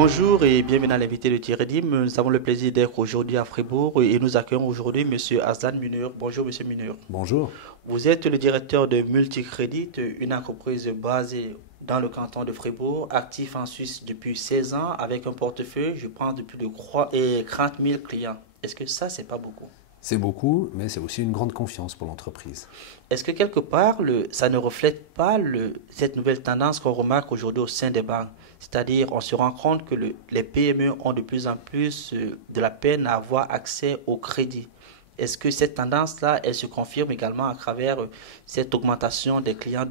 Bonjour et bienvenue à l'invité de Thierry. Nous avons le plaisir d'être aujourd'hui à Fribourg et nous accueillons aujourd'hui M. Hassan Munir. Bonjour M. Munir. Bonjour. Vous êtes le directeur de Multicredit, une entreprise basée dans le canton de Fribourg, actif en Suisse depuis 16 ans avec un portefeuille, je pense, de plus de 30 000 clients. Est-ce que ça, c'est pas beaucoup? C'est beaucoup, mais c'est aussi une grande confiance pour l'entreprise. Est-ce que quelque part, ça ne reflète pas cette nouvelle tendance qu'on remarque aujourd'hui au sein des banques? C'est-à-dire, on se rend compte que les PME ont de plus en plus de la peine à avoir accès au crédit. Est-ce que cette tendance-là, elle se confirme également à travers cette augmentation des clients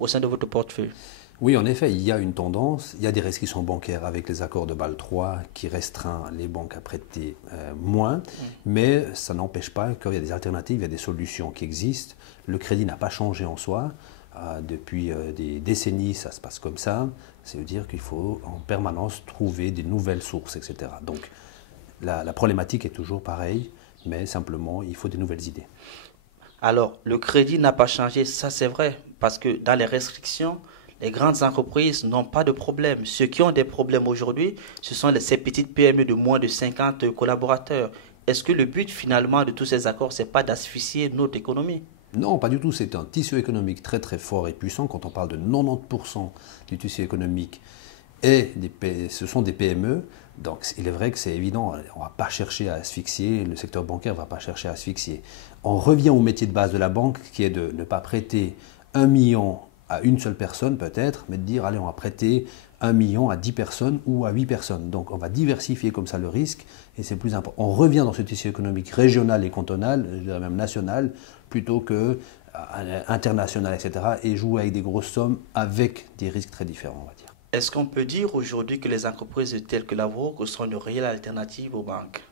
au sein de votre portefeuille? Oui, en effet, il y a une tendance, il y a des restrictions bancaires avec les accords de Bâle III qui restreint les banques à prêter moins, mais ça n'empêche pas qu'il y a des alternatives, il y a des solutions qui existent. Le crédit n'a pas changé en soi. Depuis des décennies, ça se passe comme ça. Ça veut dire qu'il faut en permanence trouver des nouvelles sources, etc. Donc la problématique est toujours pareille, mais simplement, il faut des nouvelles idées. Alors, le crédit n'a pas changé, ça c'est vrai, parce que dans les restrictions, les grandes entreprises n'ont pas de problème. Ceux qui ont des problèmes aujourd'hui, ce sont ces petites PME de moins de 50 collaborateurs. Est-ce que le but finalement de tous ces accords, ce n'est pas d'asphyxier notre économie? Non, pas du tout. C'est un tissu économique très très fort et puissant. Quand on parle de 90% du tissu économique, ce sont des PME. Donc il est vrai que c'est évident, on ne va pas chercher à asphyxier, le secteur bancaire ne va pas chercher à asphyxier. On revient au métier de base de la banque qui est de ne pas prêter 1 million à une seule personne peut-être, mais de dire allez on va prêter 1 million à 10 personnes ou à 8 personnes. Donc on va diversifier comme ça le risque et c'est plus important. On revient dans ce tissu économique régional et cantonal, je dirais même national, plutôt que international, etc. et jouer avec des grosses sommes avec des risques très différents, on va dire. Est-ce qu'on peut dire aujourd'hui que les entreprises telles que la vôtre sont une réelle alternative aux banques?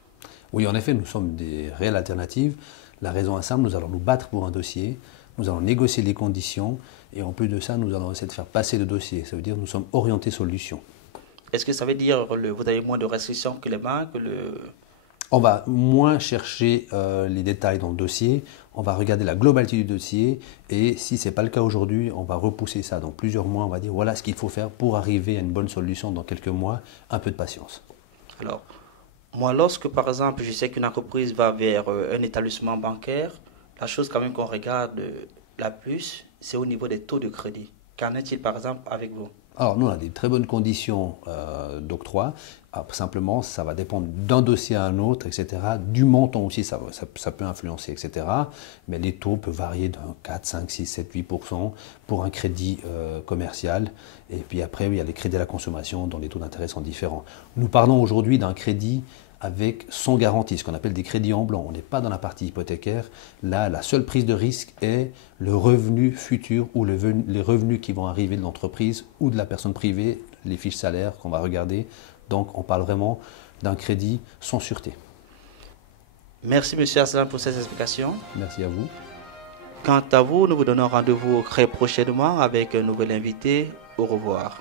Oui, en effet, nous sommes des réelles alternatives. La raison est simple, nous allons nous battre pour un dossier, nous allons négocier les conditions et en plus de ça, nous allons essayer de faire passer le dossier. Ça veut dire que nous sommes orientés solutions. Est-ce que ça veut dire que vous avez moins de restrictions que les banques? On va moins chercher les détails dans le dossier, on va regarder la globalité du dossier et si ce n'est pas le cas aujourd'hui, on va repousser ça dans plusieurs mois, on va dire voilà ce qu'il faut faire pour arriver à une bonne solution dans quelques mois, un peu de patience. Alors, moi lorsque par exemple je sais qu'une entreprise va vers un établissement bancaire, la chose quand même qu'on regarde la plus, c'est au niveau des taux de crédit. Qu'en est-il par exemple avec vous? Alors nous on a des très bonnes conditions d'octroi. Simplement, ça va dépendre d'un dossier à un autre, etc. Du montant aussi, ça peut influencer, etc. Mais les taux peuvent varier d'un 4, 5, 6, 7, 8% pour un crédit commercial. Et puis après, il y a les crédits à la consommation dont les taux d'intérêt sont différents. Nous parlons aujourd'hui d'un crédit avec sans garantie, ce qu'on appelle des crédits en blanc. On n'est pas dans la partie hypothécaire. Là, la seule prise de risque est le revenu futur ou les revenus qui vont arriver de l'entreprise ou de la personne privée, les fiches salaires qu'on va regarder. Donc, on parle vraiment d'un crédit sans sûreté. Merci M. Hassan pour ces explications. Merci à vous. Quant à vous, nous vous donnons rendez-vous très prochainement avec un nouvel invité. Au revoir.